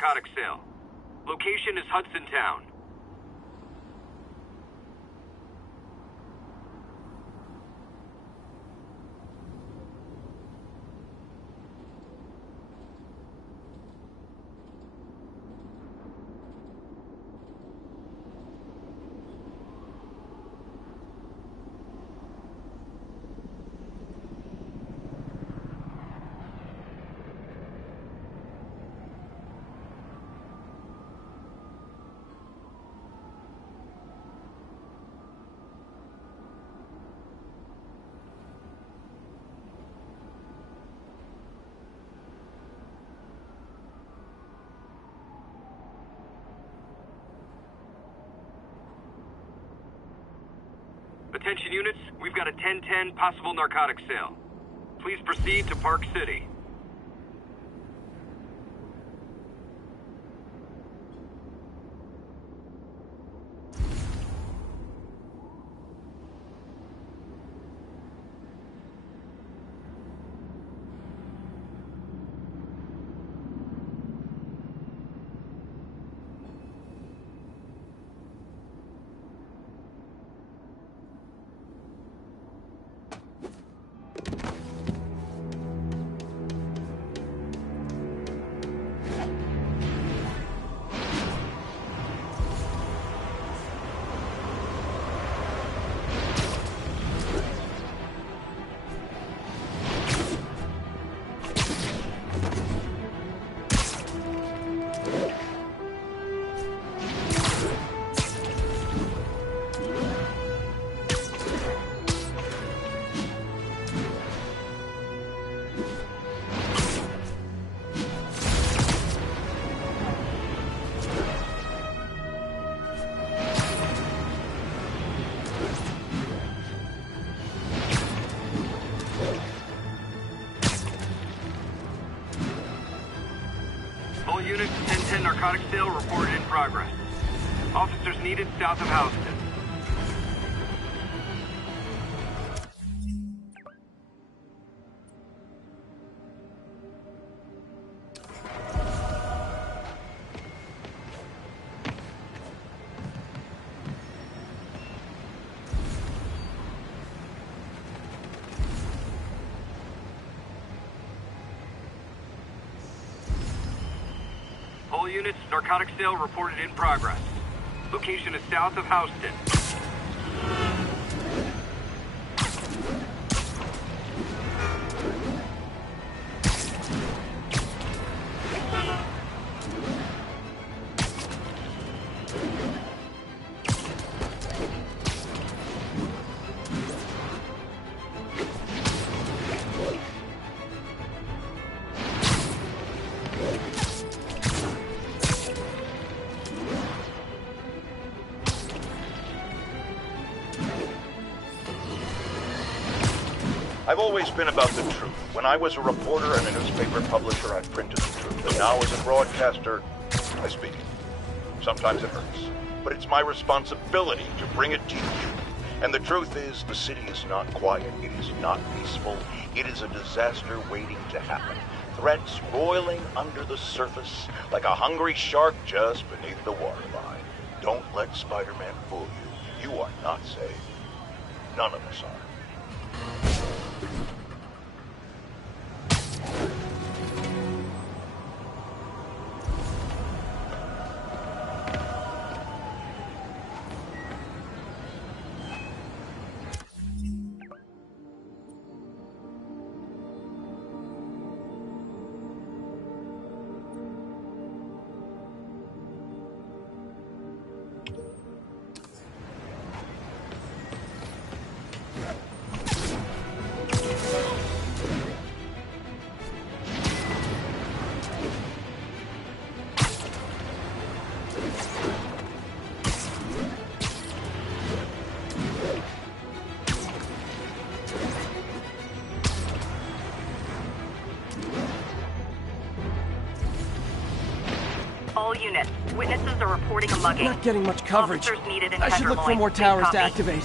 narcotics sale. Location is Hudson Town. Attention units, we've got a 10-10 possible narcotics sale. Please proceed to Park City. All units, 10-10 narcotics sale reported in progress. Officers needed south of Houston. All units, narcotics sale reported in progress. Location is south of Houston. I've always been about the truth. When I was a reporter and a newspaper publisher, I printed the truth. And now as a broadcaster, I speak it. Sometimes it hurts. But it's my responsibility to bring it to you. And the truth is, the city is not quiet. It is not peaceful. It is a disaster waiting to happen. Threats roiling under the surface like a hungry shark just beneath the waterline. Don't let Spider-Man fool you. You are not safe. None of us are. All units, witnesses are reporting a mugging. Not getting much coverage. Officers needed in I should look for Tenderloin. more towers Copy. to activate.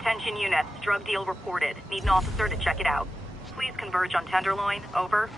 Attention units, drug deal reported. Need an officer to check it out. Please converge on Tenderloin. Over.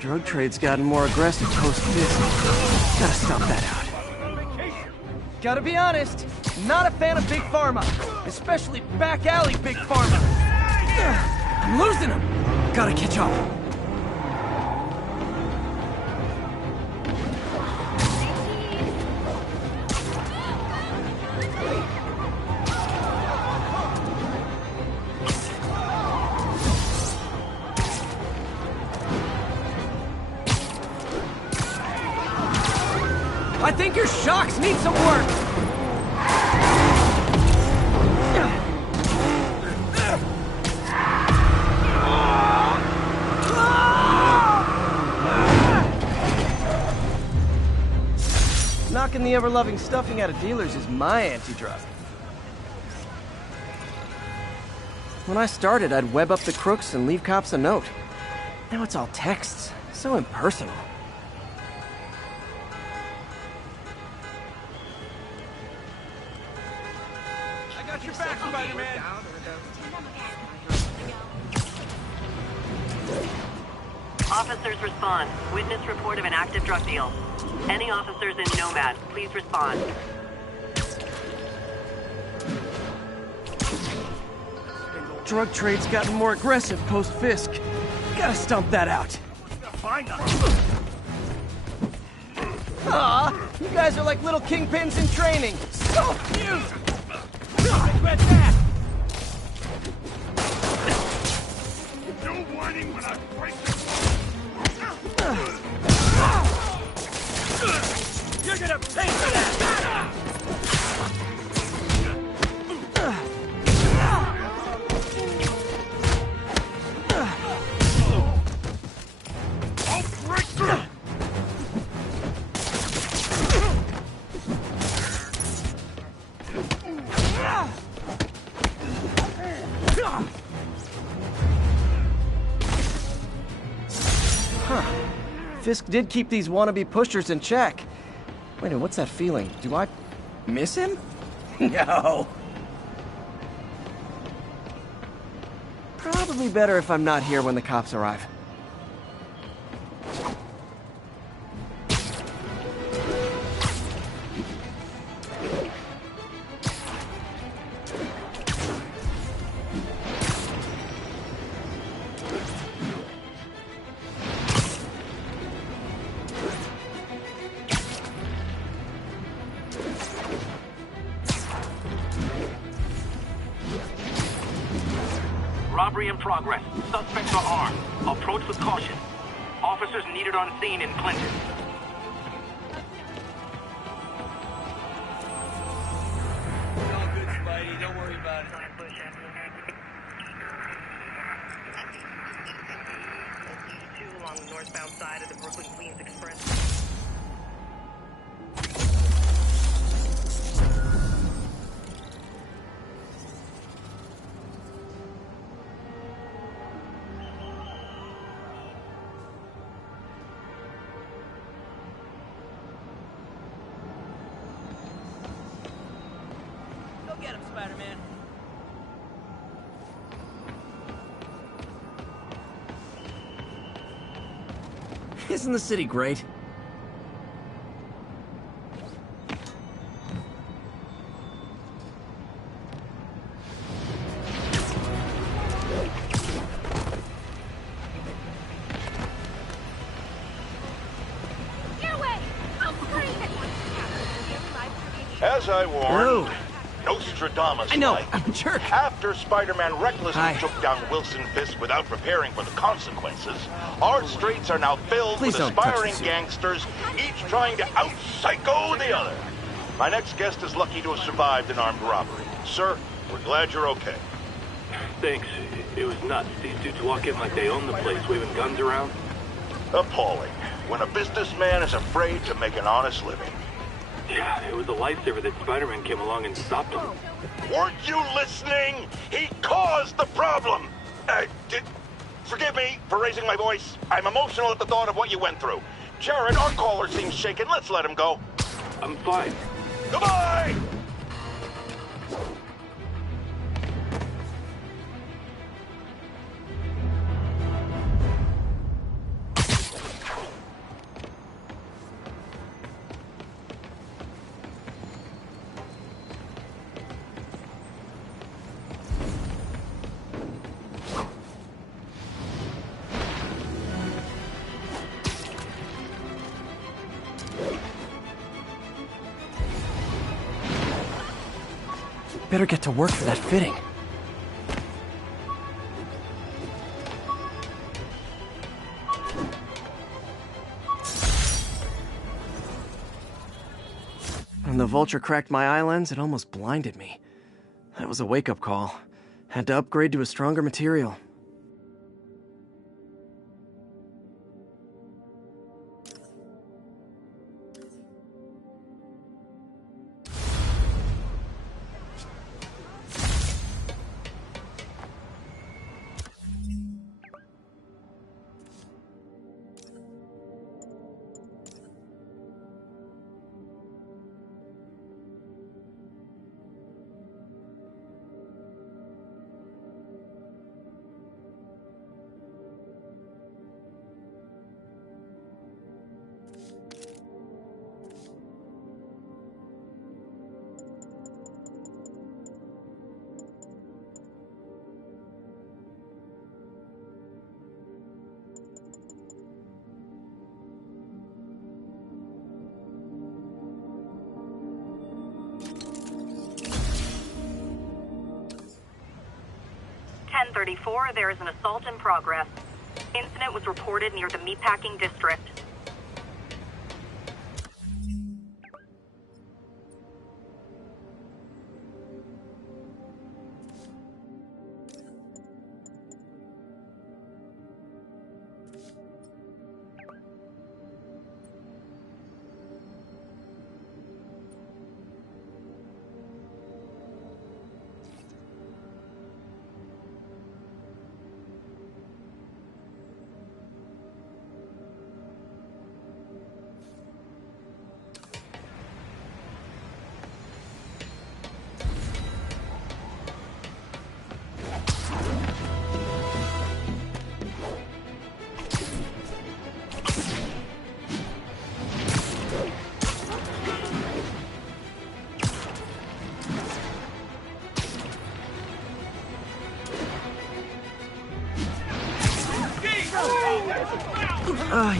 Drug trade's gotten more aggressive post-this. Gotta stomp that out. Gotta be honest, not a fan of Big Pharma. Especially back alley Big Pharma. I'm losing him. Gotta catch up. I think your shocks need some work! Knocking the ever-loving stuffing out of dealers is my anti-drug. When I started, I'd web up the crooks and leave cops a note. Now it's all texts. So impersonal. Your back, Spider-Man! Officers respond. Witness report of an active drug deal. Any officers in Nomad, please respond. Drug trade's gotten more aggressive post-Fisk. Gotta stomp that out. Aw, you guys are like little kingpins in training. So cute! I read that! No whining when I break You're gonna pay for that! I'll break through! Fisk did keep these wannabe pushers in check. Wait a minute, what's that feeling? Do I miss him? No. Probably better if I'm not here when the cops arrive. Robbery in progress. Suspects are armed. Approach with caution. Officers needed on scene in Clinton. It's all good, Spidey. Don't worry about it. 2 along the northbound side of the Brooklyn-Queens Express. Go get him, Spider-Man. Isn't the city great? As I warned, Oh. Nostradamus. I know, I'm a jerk. After Spider-Man recklessly Hi. took down Wilson Fisk without preparing for the consequences, our streets are now filled Please with don't touch aspiring this. gangsters, each trying to out-psycho the other. My next guest is lucky to have survived an armed robbery. Sir, we're glad you're okay. Thanks. It was nuts. These dudes walk in like they own the place, waving guns around. Appalling. When a businessman is afraid to make an honest living. Yeah, it was a lifesaver that Spider-Man came along and stopped him. Weren't you listening? He caused the problem! Forgive me for raising my voice. I'm emotional at the thought of what you went through. Jared, our caller seems shaken. Let's let him go. I'm fine. Goodbye! Better get to work for that fitting. When the vulture cracked my eye lens, it almost blinded me. That was a wake-up call. Had to upgrade to a stronger material. There is an assault in progress. Incident was reported near the meatpacking district.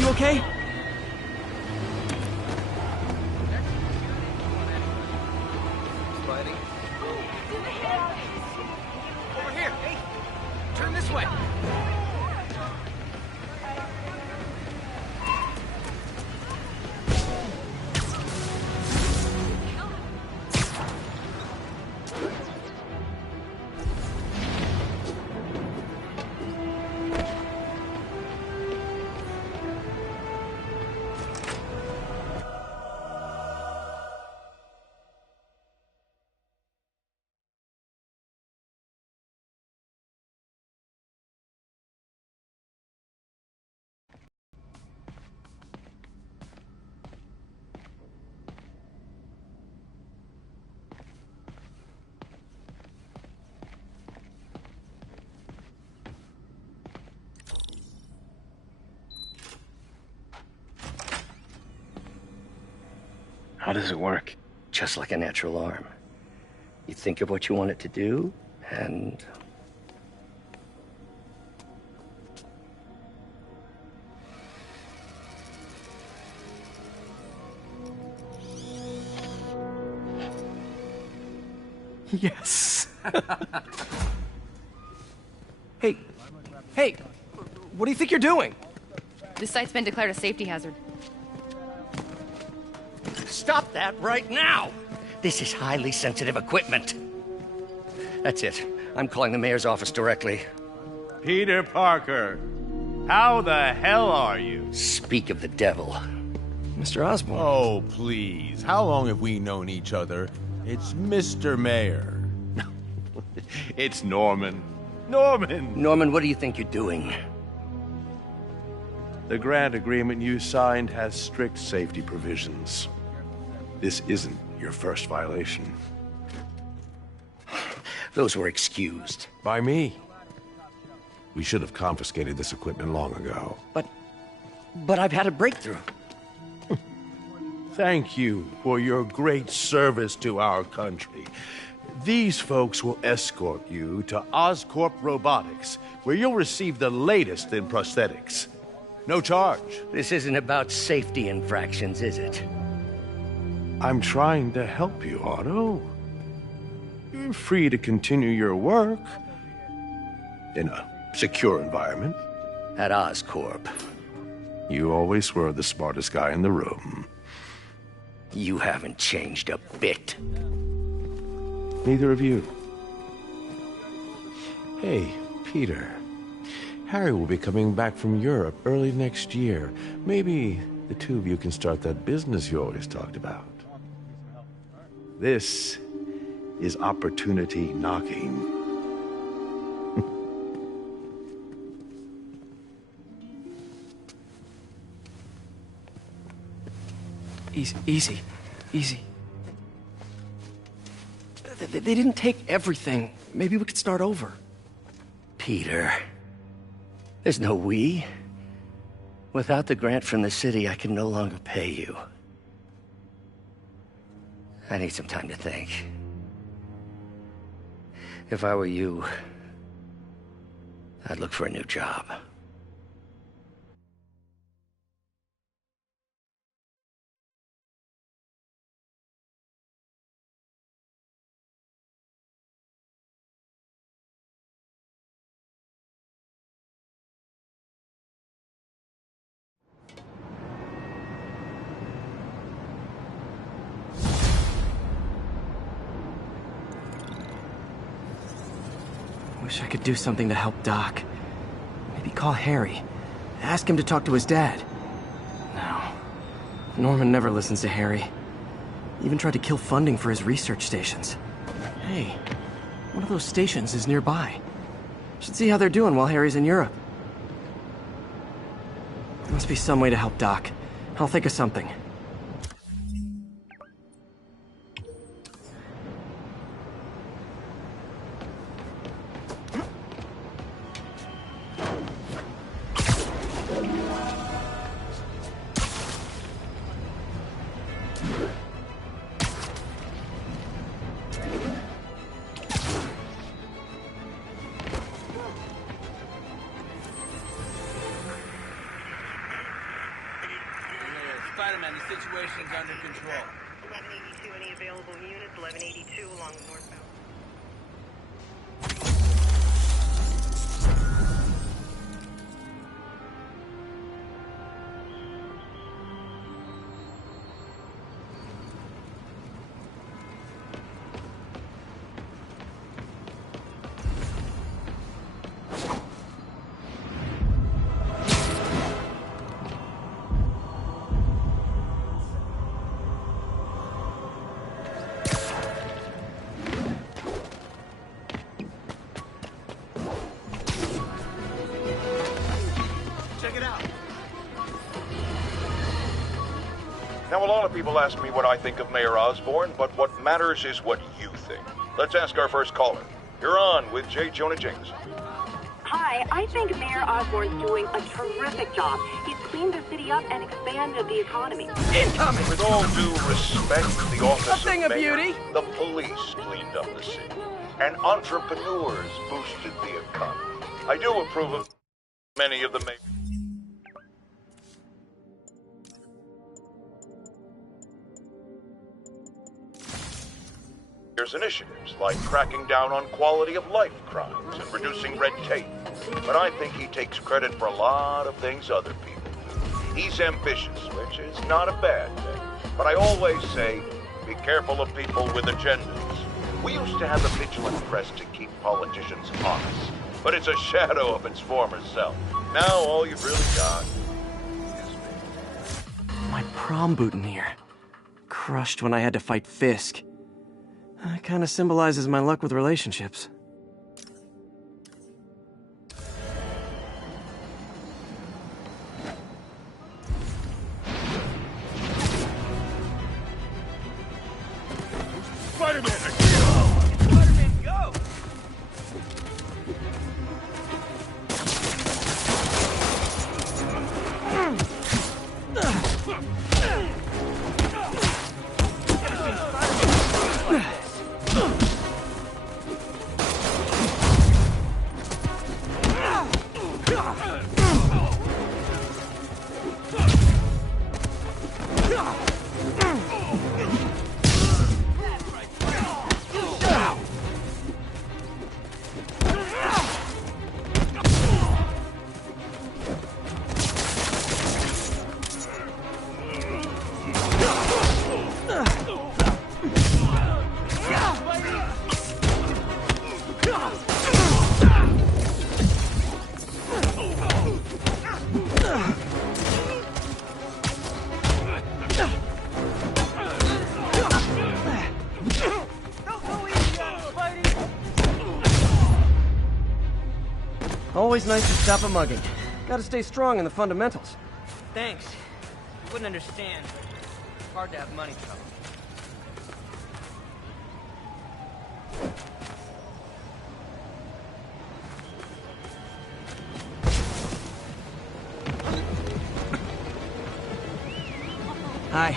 You okay? Spidey. Over here. Hey, turn this way. How does it work? Just like a natural arm. You think of what you want it to do, and... Yes. Hey, what do you think you're doing? This site's been declared a safety hazard. Stop that right now! This is highly sensitive equipment. That's it. I'm calling the mayor's office directly. Peter Parker, how the hell are you? Speak of the devil. Mr. Osborn. Oh, please. How long have we known each other? It's Mr. Mayor. It's Norman. Norman! Norman, what do you think you're doing? The grant agreement you signed has strict safety provisions. This isn't your first violation. Those were excused. By me. We should have confiscated this equipment long ago. But I've had a breakthrough. Thank you for your great service to our country. These folks will escort you to Oscorp Robotics, where you'll receive the latest in prosthetics. No charge. This isn't about safety infractions, is it? I'm trying to help you, Otto. You're free to continue your work in a secure environment. At Oscorp. You always were the smartest guy in the room. You haven't changed a bit. Neither of you. Hey, Peter. Harry will be coming back from Europe early next year. Maybe the two of you can start that business you always talked about. This is opportunity knocking. Easy. They didn't take everything. Maybe we could start over. Peter. There's no we. Without the grant from the city, I can no longer pay you. I need some time to think. If I were you, I'd look for a new job. Wish I could do something to help Doc. Maybe call Harry. Ask him to talk to his dad. No. Norman never listens to Harry. Even tried to kill funding for his research stations. Hey, one of those stations is nearby. Should see how they're doing while Harry's in Europe. There must be some way to help Doc. I'll think of something. Spider-Man, the situation's under control. 1182, any available units? 1182 along the northbound. Now, a lot of people ask me what I think of Mayor Osborn, but what matters is what you think. Let's ask our first caller. You're on with J. Jonah Jameson. Hi, I think Mayor Osborn's doing a terrific job. He's cleaned the city up and expanded the economy. Incoming! With all due respect, the office A thing of mayor, beauty. the police cleaned up the city, and entrepreneurs boosted the economy. I do approve of many of the mayor's initiatives, like cracking down on quality of life crimes and reducing red tape. But I think he takes credit for a lot of things other people do. He's ambitious, which is not a bad thing. But I always say, be careful of people with agendas. We used to have a vigilant press to keep politicians honest, but it's a shadow of its former self. Now all you've really got is me. My prom boutonniere. Crushed when I had to fight Fisk. Kinda symbolizes my luck with relationships. Spider-Man! Spider-Man, go! Always nice to stop a mugging. Gotta stay strong in the fundamentals. Thanks. You wouldn't understand. It's hard to have money trouble. Hi.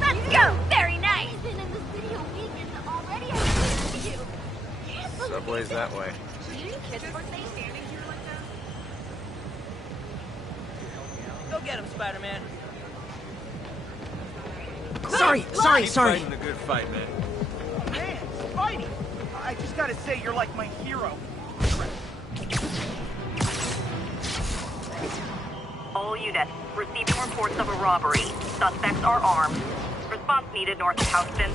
Let's go! Very nice! Been in the city a week and already I missed you. Subway's that way. Do you kids birthday standing here like that? Go get him, Spider-Man. Sorry! Fighting a good fight, man. Man, Spidey! I just gotta say, you're like my hero. All units, receiving reports of a robbery. Suspects are armed. Response needed north of Houston.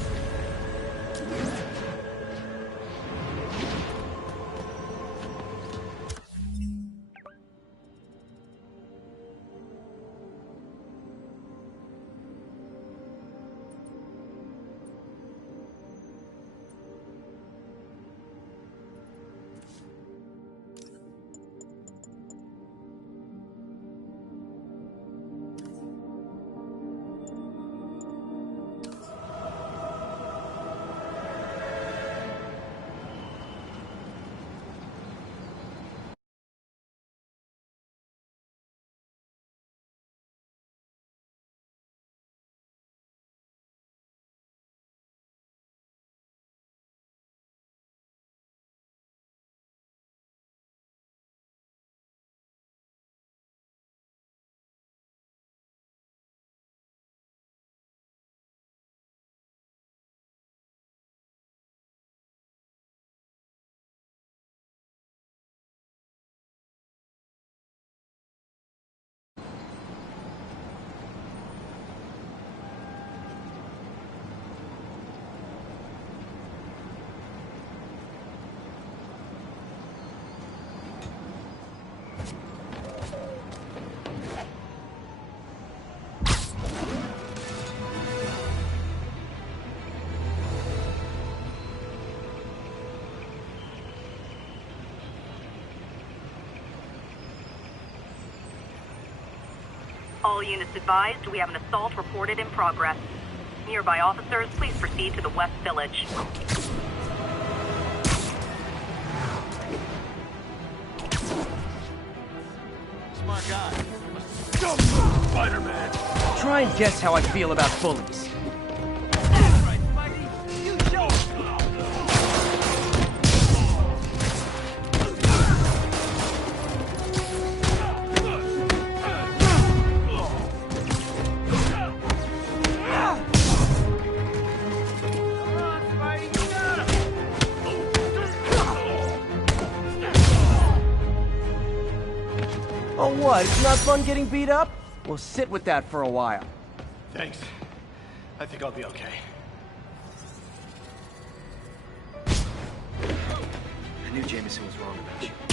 All units advised, we have an assault reported in progress. Nearby officers, please proceed to the West Village. Smart guy. Spider-Man! Try and guess how I feel about bullies. Right, Spidey? You show Oh what, it's not fun getting beat up? We'll sit with that for a while. Thanks. I think I'll be okay. knew Jameson was wrong about you.